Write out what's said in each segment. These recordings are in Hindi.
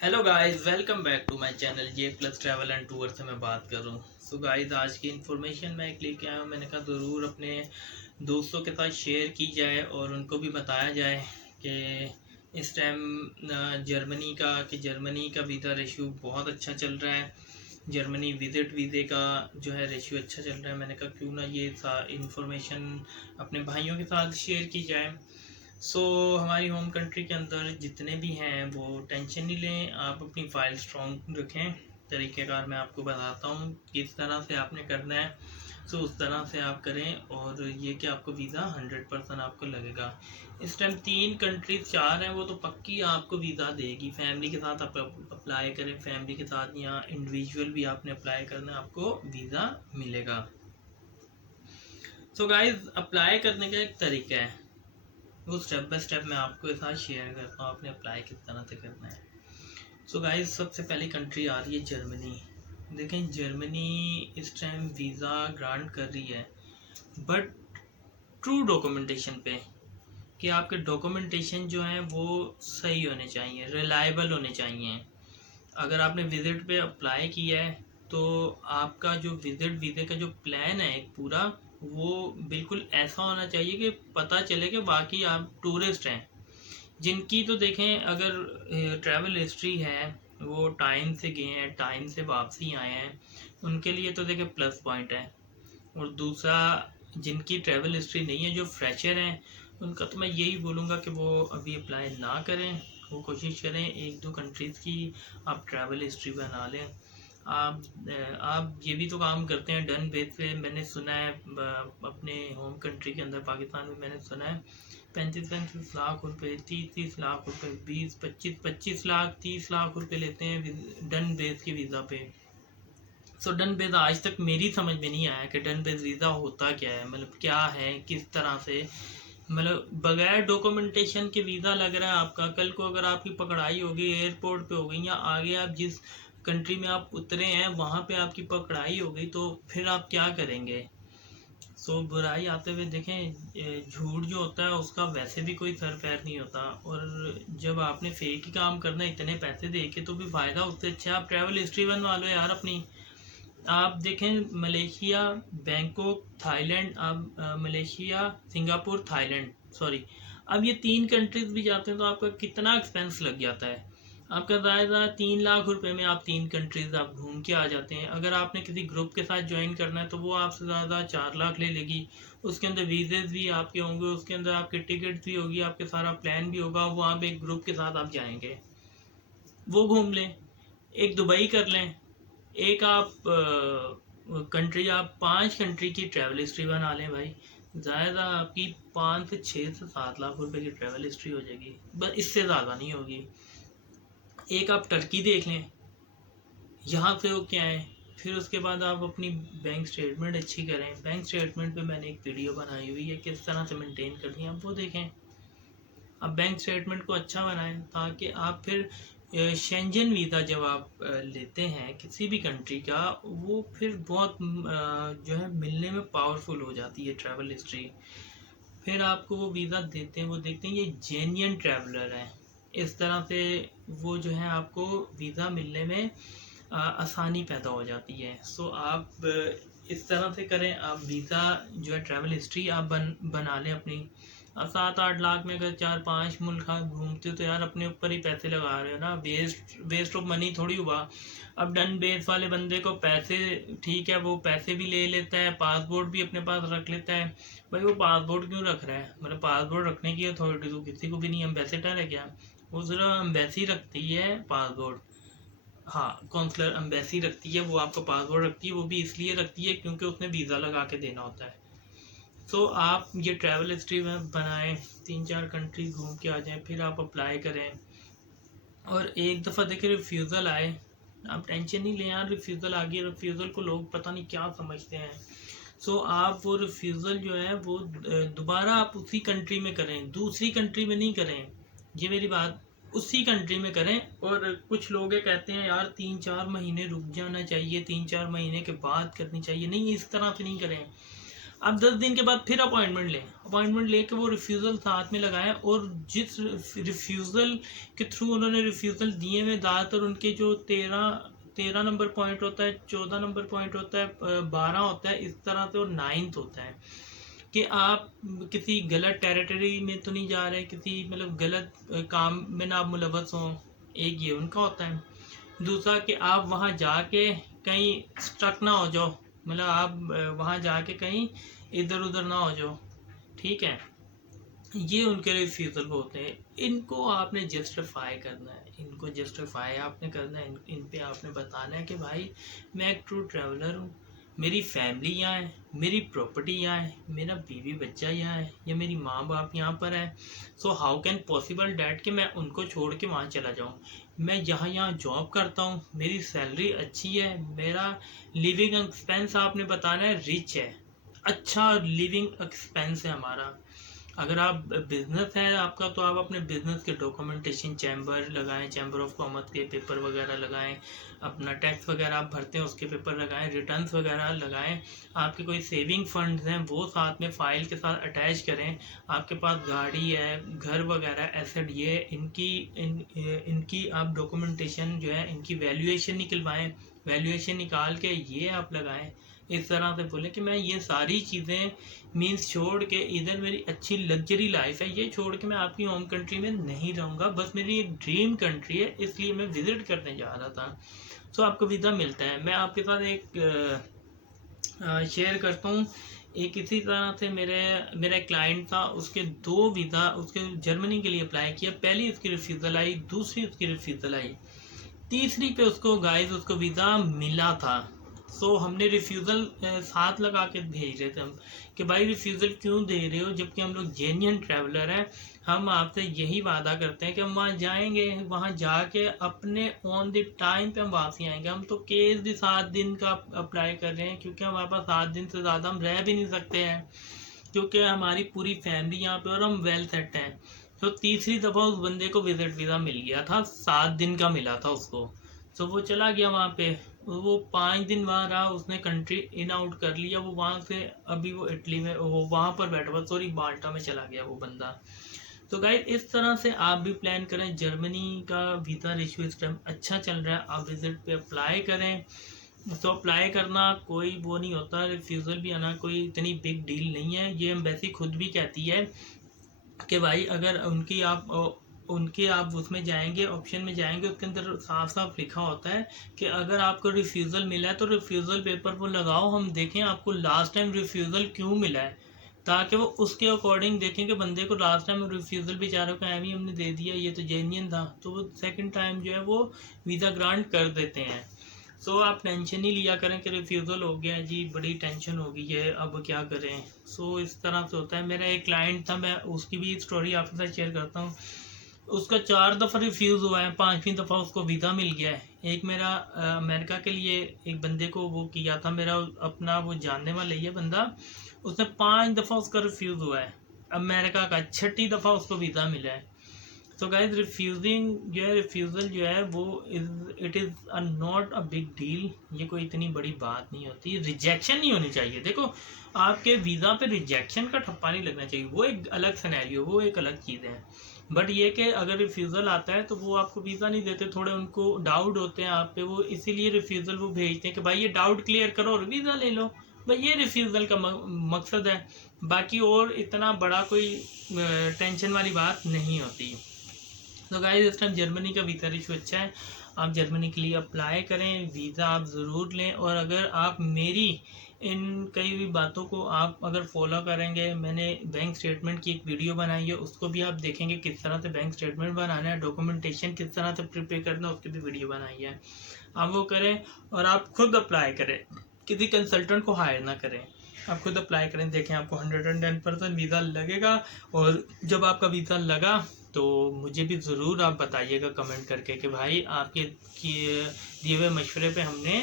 Hello guys, welcome back to my channel J plus travel and tour से मैं बात कर रहा हूँ। सो गाइस, आज की इन्फॉर्मेशन मैं एक लेके आया हूँ। मैंने कहा ज़रूर अपने दोस्तों के साथ शेयर की जाए और उनको भी बताया जाए कि इस टाइम जर्मनी का वीज़ा रेशियो बहुत अच्छा चल रहा है। जर्मनी विजिट वीज़े का जो है रेशियो अच्छा चल रहा है। मैंने कहा क्यों ना ये इन्फॉर्मेशन अपने भाइयों के साथ शेयर की जाए। हमारी होम कंट्री के अंदर जितने भी हैं वो टेंशन नहीं लें, आप अपनी फ़ाइल स्ट्रॉन्ग रखें। तरीक़ेकार मैं आपको बताता हूँ किस तरह से आपने करना है। उस तरह से आप करें और ये कि आपको वीज़ा 100% आपको लगेगा। इस टाइम 3 कंट्रीज 4 हैं, वो तो पक्की आपको वीज़ा देगी। फैमिली के साथ आप अप्लाई करें, फैमिली के साथ या इंडिविजुअल भी आपने अप्लाई करना है, आपको वीज़ा मिलेगा। गाइस, अप्लाई करने का एक तरीका है, वो स्टेप बाय स्टेप मैं आपके साथ शेयर करता हूँ आपने अप्लाई किस तरह से करना है। गाइस, सबसे पहली कंट्री आ रही है जर्मनी। देखें, जर्मनी इस टाइम वीज़ा ग्रांट कर रही है, बट ट्रू डॉक्यूमेंटेशन पे, कि आपके डॉक्यूमेंटेशन जो हैं वो सही होने चाहिए, रिलायबल होने चाहिए। अगर आपने विजिट पे अप्लाई किया है तो आपका जो विजिट वीज़े का जो प्लान है एक पूरा, वो बिल्कुल ऐसा होना चाहिए कि पता चले कि बाकी आप टूरिस्ट हैं। जिनकी तो देखें, अगर ट्रैवल हिस्ट्री है, वो टाइम से गए हैं, टाइम से वापसी आए हैं, उनके लिए तो देखें प्लस पॉइंट है। और दूसरा, जिनकी ट्रैवल हिस्ट्री नहीं है, जो फ्रेशर हैं, उनका तो मैं यही बोलूँगा कि वो अभी अप्लाई ना करें। वो कोशिश करें एक दो कंट्रीज़ की आप ट्रैवल हिस्ट्री बना लें। आप ये भी तो काम करते हैं डन बेस पे। मैंने सुना है अपने होम कंट्री के अंदर पाकिस्तान में मैंने सुना है 35 लाख रुपए, 30 लाख रुपए, 25 लाख, 30 लाख रुपए लेते हैं डन बेस के वीज़ा पे। डन बेस आज तक मेरी समझ में नहीं आया कि डन बेस वीज़ा होता क्या है, मतलब क्या है, किस तरह से, मतलब बगैर डॉक्यूमेंटेशन के वीज़ा लग रहा है आपका। कल को अगर आपकी पकड़ाई होगी एयरपोर्ट पे हो गई, या आगे आप जिस कंट्री में आप उतरे हैं वहाँ पे आपकी पकड़ाई हो गई, तो फिर आप क्या करेंगे। बुराई आते हुए देखें, झूठ जो होता है उसका वैसे भी कोई सर पैर नहीं होता। और जब आपने फेक ही काम करना है इतने पैसे दे के, तो भी फ़ायदा उससे अच्छा आप ट्रैवल हिस्ट्री बनवा लो यार अपनी। आप देखें, मलेशिया, बैंकॉक, थाईलैंड, आप मलेशिया, सिंगापुर, थाईलैंड, सॉरी, अब ये 3 कंट्रीज भी जाते हैं तो आपका कितना एक्सपेंस लग जाता है। आपका ज़्यादा 3 लाख रुपए में आप 3 कंट्रीज आप घूम के आ जाते हैं। अगर आपने किसी ग्रुप के साथ ज्वाइन करना है तो वो आपसे ज़्यादा 4 लाख ले लेगी। उसके अंदर वीज़ेज भी आपके होंगे, उसके अंदर आपकी टिकट भी होगी, आपके सारा प्लान भी होगा। वो आप एक ग्रुप के साथ आप जाएंगे, वो घूम लें। एक दुबई कर लें, एक आप कंट्री, आप 5 कंट्री की ट्रैवल हिस्ट्री बना लें भाई। ज़्यादा आपकी 5 से 6 से 7 लाख रुपए की ट्रैवल हिस्ट्री हो जाएगी, बस इससे ज़्यादा नहीं होगी। एक आप टर्की देख लें, यहाँ से हो क्या है। फिर उसके बाद आप अपनी बैंक स्टेटमेंट अच्छी करें। बैंक स्टेटमेंट पे मैंने एक वीडियो बनाई हुई है किस तरह से मेंटेन करनी है, आप वो देखें। आप बैंक स्टेटमेंट को अच्छा बनाएं ताकि आप फिर शेंजन वीज़ा जब आप लेते हैं किसी भी कंट्री का, वो फिर बहुत जो है मिलने में पावरफुल हो जाती है ट्रैवल हिस्ट्री। फिर आपको वो वीज़ा देते हैं, वो देखते हैं ये जेन्युइन ट्रैवलर है। इस तरह से वो जो है आपको वीज़ा मिलने में आसानी पैदा हो जाती है। आप इस तरह से करें, आप वीज़ा जो है ट्रैवल हिस्ट्री आप बना लें अपनी। 7-8 लाख में अगर 4-5 मुल्क आप घूमते हो तो यार अपने ऊपर ही पैसे लगा रहे हो ना, वेस्ट ऑफ मनी थोड़ी हुआ। अब डन बेस वाले बंदे को पैसे, ठीक है वो पैसे भी ले लेता है, पासपोर्ट भी अपने पास रख लेता है। भाई वो पासपोर्ट क्यों रख रहा है, मतलब पासपोर्ट रखने की अथॉरिटी तो किसी को भी नहीं, एम्बेसडर है क्या, वो सिर्फ एम्बेसी रखती है पासपोर्ट। हाँ, कौंसलर एम्बेसी रखती है, वो आपका पासपोर्ट रखती है, वो भी इसलिए रखती है क्योंकि उसने वीज़ा लगा के देना होता है। आप ये ट्रैवल हिस्ट्री में बनाएं, 3-4 कंट्री घूम के आ जाएं, फिर आप अप्लाई करें। और एक दफ़ा देखिए रिफ्यूज़ल आए, आप टेंशन नहीं लें यार, रिफ्यूज़ल आ गई। रिफ्यूज़ल को लोग पता नहीं क्या समझते हैं। आप वो रिफ्यूज़ल जो है वो दोबारा आप उसी कंट्री में करें, दूसरी कंट्री में नहीं करें। ये मेरी बात, उसी कंट्री में करें। और कुछ लोग ये कहते हैं यार 3-4 महीने रुक जाना चाहिए, 3-4 महीने के बाद करनी चाहिए। नहीं, इस तरह से नहीं करें। आप 10 दिन के बाद फिर अपॉइंटमेंट लेके वो रिफ्यूज़ल साथ में लगाएं, और जिस रिफ्यूज़ल के थ्रू उन्होंने रिफ्यूज़ल दिए हुए, ज़्यादातर उनके जो 13 नंबर पॉइंट होता है, 14 नंबर पॉइंट होता है, 12 होता है, इस तरह से, और 9th होता है कि आप किसी गलत टेरिटरी में तो नहीं जा रहे, किसी मतलब गलत काम में ना आप मुलव्वस हों, एक ये उनका होता है। दूसरा कि आप वहाँ जाके कहीं स्ट्रक ना हो जाओ, मतलब आप वहाँ जाके कहीं इधर उधर ना हो जाओ, ठीक है। ये उनके रिफ्यूज़ल होते हैं। इनको आपने जस्टिफाई करना है, इनको जस्टिफाई आपने करना है, इन पे आपने बताना है कि भाई मैं एक ट्रू ट्रैवलर हूँ, मेरी फैमिली यहाँ है, मेरी प्रॉपर्टी यहाँ है, मेरा बीवी बच्चा यहाँ है, या मेरी माँ बाप यहाँ पर है। So how can possible that कि मैं उनको छोड़ के वहाँ चला जाऊँ। मैं यहाँ जॉब करता हूँ, मेरी सैलरी अच्छी है, मेरा लिविंग एक्सपेंस आपने बताना है रिच है, अच्छा लिविंग एक्सपेंस है हमारा। अगर आप बिजनेस है आपका, तो आप अपने बिजनेस के डॉक्यूमेंटेशन चैम्बर लगाएं, चैम्बर ऑफ कॉमर्स के पेपर वगैरह लगाएं, अपना टैक्स वगैरह आप भरते हैं उसके पेपर लगाएं, रिटर्न्स वगैरह लगाएं। आपके कोई सेविंग फंड्स हैं वो साथ में फाइल के साथ अटैच करें। आपके पास गाड़ी है, घर वगैरह एसेट, ये इनकी आप डॉक्यूमेंटेशन जो है, इनकी वैल्यूएशन निकलवाएं, वैल्यूएशन निकाल के ये आप लगाएं। इस तरह से बोले कि मैं ये सारी चीज़ें मीन्स छोड़ के, इधर मेरी अच्छी लग्जरी लाइफ है, ये छोड़ के मैं आपकी होम कंट्री में नहीं रहूँगा, बस मेरी एक ड्रीम कंट्री है, इसलिए मैं विज़िट करने जा रहा था। सो आपको वीज़ा मिलता है। मैं आपके साथ एक शेयर करता हूँ। एक इसी तरह से मेरा एक क्लाइंट था, उसके 2 वीज़ा उसके जर्मनी के लिए अप्लाई किया। पहली उसकी रिफ्यूज़ल आई, दूसरी उसकी रिफ्यूज़ल आई, तीसरी पे उसको गाइस उसको वीज़ा मिला था। सो हमने रिफ्यूज़ल साथ लगा के भेज रहे थे हम कि भाई रिफ्यूज़ल क्यों दे रहे हो, जबकि हम लोग जेन्युइन ट्रैवलर हैं। हम आपसे यही वादा करते हैं कि हम वहाँ जाएंगे, वहाँ जाके अपने ऑन द टाइम पे हम वापसी आएंगे। हम तो केस भी 7 दिन का अप्लाई कर रहे हैं, क्योंकि हमारे पास 7 दिन से ज़्यादा हम रह भी नहीं सकते हैं, क्योंकि हमारी पूरी फैमिली यहाँ पे और हम वेल सेट हैं। तो तीसरी दफ़ा उस बंदे को विजिट वीज़ा मिल गया था, 7 दिन का मिला था उसको। तो वो चला गया वहाँ पे, वो 5 दिन वहाँ रहा, उसने कंट्री इन आउट कर लिया। वो वहाँ से अभी वो इटली में, वो वहाँ पर बैठा हुआ, सॉरी माल्टा में चला गया वो बंदा। तो गाइस इस तरह से आप भी प्लान करें। जर्मनी का वीज़ा रेशियो इस टाइम अच्छा चल रहा है, आप विजिट पे अप्लाई करें। तो अप्लाई करना कोई वो नहीं होता, रिफ्यूज़ल भी आना कोई इतनी बिग डील नहीं है। ये एम्बेसी खुद भी कहती है कि भाई अगर उनके आप उसमें जाएंगे, ऑप्शन में जाएंगे, उसके अंदर साफ साफ लिखा होता है कि अगर आपको रिफ्यूज़ल मिला है तो रिफ्यूज़ल पेपर को लगाओ, हम देखें आपको लास्ट टाइम रिफ्यूज़ल क्यों मिला है, ताकि वो उसके अकॉर्डिंग देखें कि बंदे को लास्ट टाइम रिफ्यूज़ल बेचारों को एवं हमने दे दिया, ये तो जेन्युइन था, तो वो सेकंड टाइम जो है वो वीज़ा ग्रांट कर देते हैं। सो आप टेंशन नहीं लिया करें कि रिफ्यूज़ल हो गया जी, बड़ी टेंशन हो गई है, अब क्या करें। सो इस तरह से होता है। मेरा एक क्लाइंट था, मैं उसकी भी स्टोरी आपके साथ शेयर करता हूँ। उसका 4 दफ़ा रिफ्यूज़ हुआ है, 5वीं दफ़ा उसको वीज़ा मिल गया है। एक मेरा अमेरिका के लिए एक बंदे को वो किया था, मेरा अपना वो जानने वाला ही है बंदा, उसने 5 दफ़ा उसका रिफ्यूज़ हुआ है अमेरिका का, 6ठी दफ़ा उसको वीज़ा मिला है। तो गाइज रिफ्यूज़ल जो है वो it is not a big deal, ये कोई इतनी बड़ी बात नहीं होती। रिजेक्शन नहीं होनी चाहिए। देखो आपके वीज़ा पे रिजेक्शन का ठप्पा नहीं लगना चाहिए, वो एक अलग सिनेरियो, वो एक अलग चीज़ है। बट ये कि अगर रिफ्यूज़ल आता है तो वो आपको वीज़ा नहीं देते, थोड़े उनको डाउट होते हैं आप पे, वो इसीलिए रिफ्यूज़ल वो भेजते हैं कि भाई ये डाउट क्लियर करो और वीज़ा ले लो। भाई ये रिफ्यूज़ल का मकसद है, बाकी और इतना बड़ा कोई टेंशन वाली बात नहीं होती। तो गाइस इस टाइम जर्मनी का वीज़ा रेशियो अच्छा है, आप जर्मनी के लिए अप्लाई करें, वीज़ा आप ज़रूर लें। और अगर आप मेरी इन कई भी बातों को आप अगर फॉलो करेंगे, मैंने बैंक स्टेटमेंट की एक वीडियो बनाई है, उसको भी आप देखेंगे किस तरह से बैंक स्टेटमेंट बनाना है, डॉक्यूमेंटेशन किस तरह से प्रिपेयर करना है, उसकी भी वीडियो बनाई है। आप वो करें और आप खुद अप्लाई करें, किसी कंसल्टेंट को हायर ना करें, आप खुद अप्लाई करें, देखें आपको 110% वीज़ा लगेगा। और जब आपका वीज़ा लगा तो मुझे भी ज़रूर आप बताइएगा कमेंट करके कि भाई आपके दिए हुए मशवरे पे हमने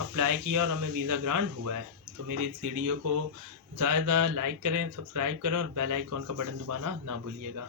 अप्लाई किया और हमें वीज़ा ग्रांट हुआ है। तो मेरी इस वीडियो को ज़्यादा लाइक करें, सब्सक्राइब करें और बेल आइकॉन का बटन दबाना ना भूलिएगा।